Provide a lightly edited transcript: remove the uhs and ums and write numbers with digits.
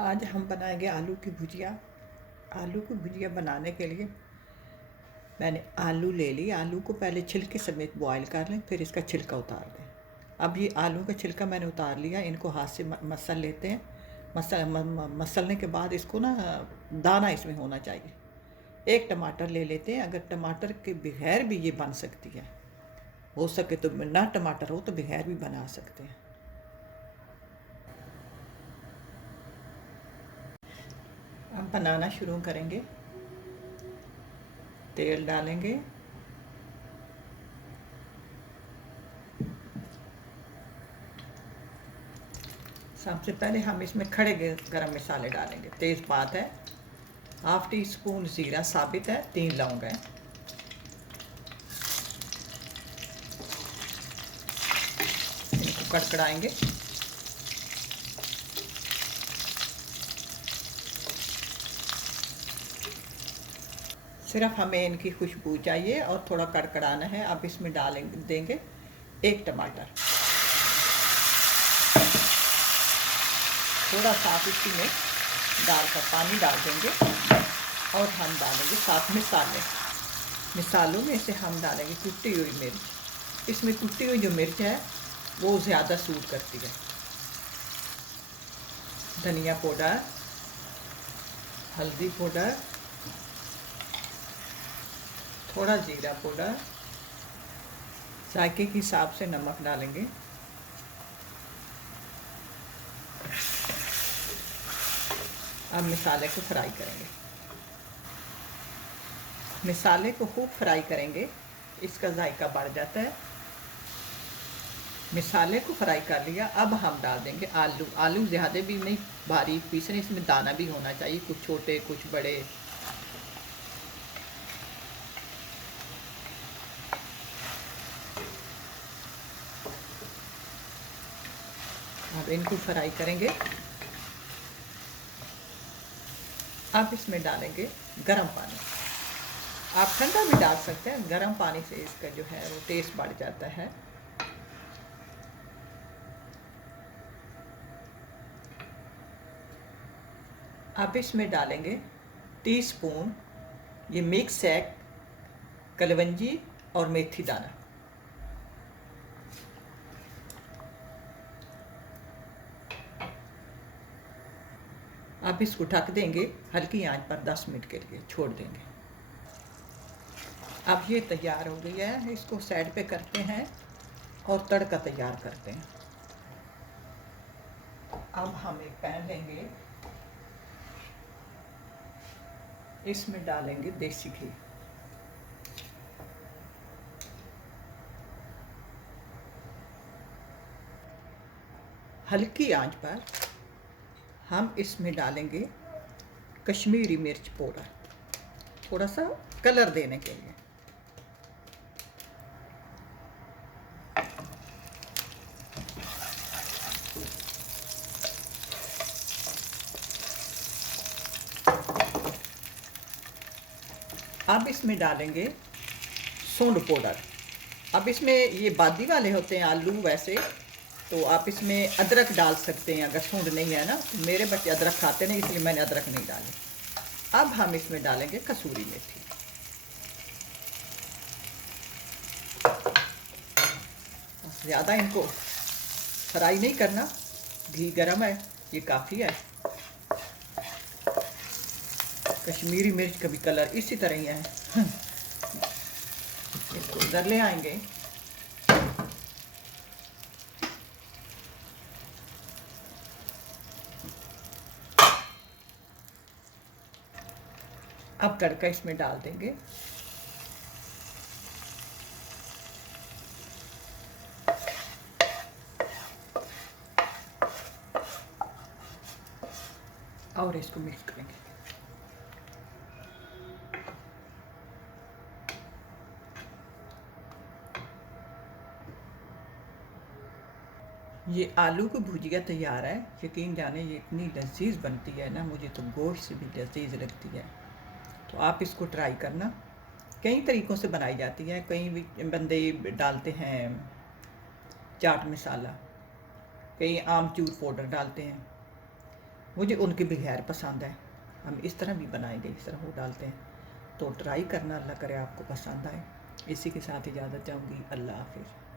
आज हम बनाएंगे आलू की भुजिया। आलू की भुजिया बनाने के लिए मैंने आलू ले ली। आलू को पहले छिलके समेत बॉईल कर लें, फिर इसका छिलका उतार दें। अब ये आलू का छिलका मैंने उतार लिया। इनको हाथ से मसल लेते हैं। मसलने के बाद इसको ना दाना इसमें होना चाहिए। एक टमाटर ले लेते हैं। अगर टमाटर के बगैर भी ये बन सकती है, हो सके तो ना टमाटर हो तो बगैर भी बना सकते हैं। अब बनाना शुरू करेंगे। तेल डालेंगे। सबसे पहले हम इसमें खड़े गरम मसाले डालेंगे। तेज़पात है, हाफ टी स्पून ज़ीरा साबित है, 3 लौंग हैं। इनको कड़कड़ाएंगे। सिर्फ हमें इनकी खुशबू चाहिए और थोड़ा कड़कड़ाना है। अब इसमें देंगे 1 टमाटर। थोड़ा साफ इसी में डालकर पानी डाल देंगे और हम डालेंगे साथ मसालों में से हम डालेंगे कुटी हुई मिर्च। इसमें कुटी हुई जो मिर्च है वो ज़्यादा सूट करती है। धनिया पाउडर, हल्दी पाउडर, थोड़ा जीरा पाउडर, जायके के हिसाब से नमक डालेंगे। अब मसाले को फ्राई करेंगे। मसाले को खूब फ्राई करेंगे, इसका जायका बढ़ जाता है। मसाले को फ्राई कर लिया। अब हम डाल देंगे आलू। आलू ज़्यादा भी नहीं बारीक पीसने, इसमें दाना भी होना चाहिए, कुछ छोटे कुछ बड़े। अब इनको फ्राई करेंगे। अब इसमें डालेंगे गरम पानी। आप ठंडा भी डाल सकते हैं, गरम पानी से इसका जो है वो टेस्ट बढ़ जाता है। अब इसमें डालेंगे टीस्पून ये मिक्स है कलवंजी और मेथी दाना। अब इसको ढक देंगे, हल्की आंच पर 10 मिनट के लिए छोड़ देंगे। अब ये तैयार हो गई है। इसको साइड पे करते हैं और तड़का तैयार करते हैं। अब हम एक पैन लेंगे, इसमें डालेंगे देसी घी। हल्की आंच पर हम इसमें डालेंगे कश्मीरी मिर्च पाउडर, थोड़ा सा कलर देने के लिए। अब इसमें डालेंगे सूंड पाउडर। अब इसमें ये बादी वाले होते हैं आलू, वैसे तो आप इसमें अदरक डाल सकते हैं अगर सूंड नहीं है ना। तो मेरे बच्चे अदरक खाते नहीं, इसलिए मैंने अदरक नहीं डाली। अब हम इसमें डालेंगे कसूरी मेथी। ज़्यादा इनको फ्राई नहीं करना, घी गरम है, ये काफ़ी है। कश्मीरी मिर्च का भी कलर इसी तरह ही है। इसको इधर ले आएंगे। अब तड़का इसमें डाल देंगे। और इसको मिक्स करेंगे। ये आलू की भुजिया तैयार है। यकीन जाने ये इतनी लजीज बनती है ना, मुझे तो गोश्त से भी लजीज लगती है। तो आप इसको ट्राई करना। कई तरीक़ों से बनाई जाती है। कई बंदे डालते हैं चाट मसाला, कई आमचूर पाउडर डालते हैं। मुझे उनकी भी खैर पसंद है। हम इस तरह भी बनाएंगे जिस तरह वो डालते हैं। तो ट्राई करना, अल्लाह करे आपको पसंद आए। इसी के साथ इजाज़त चाहूँगी। अल्लाह हाफिज़।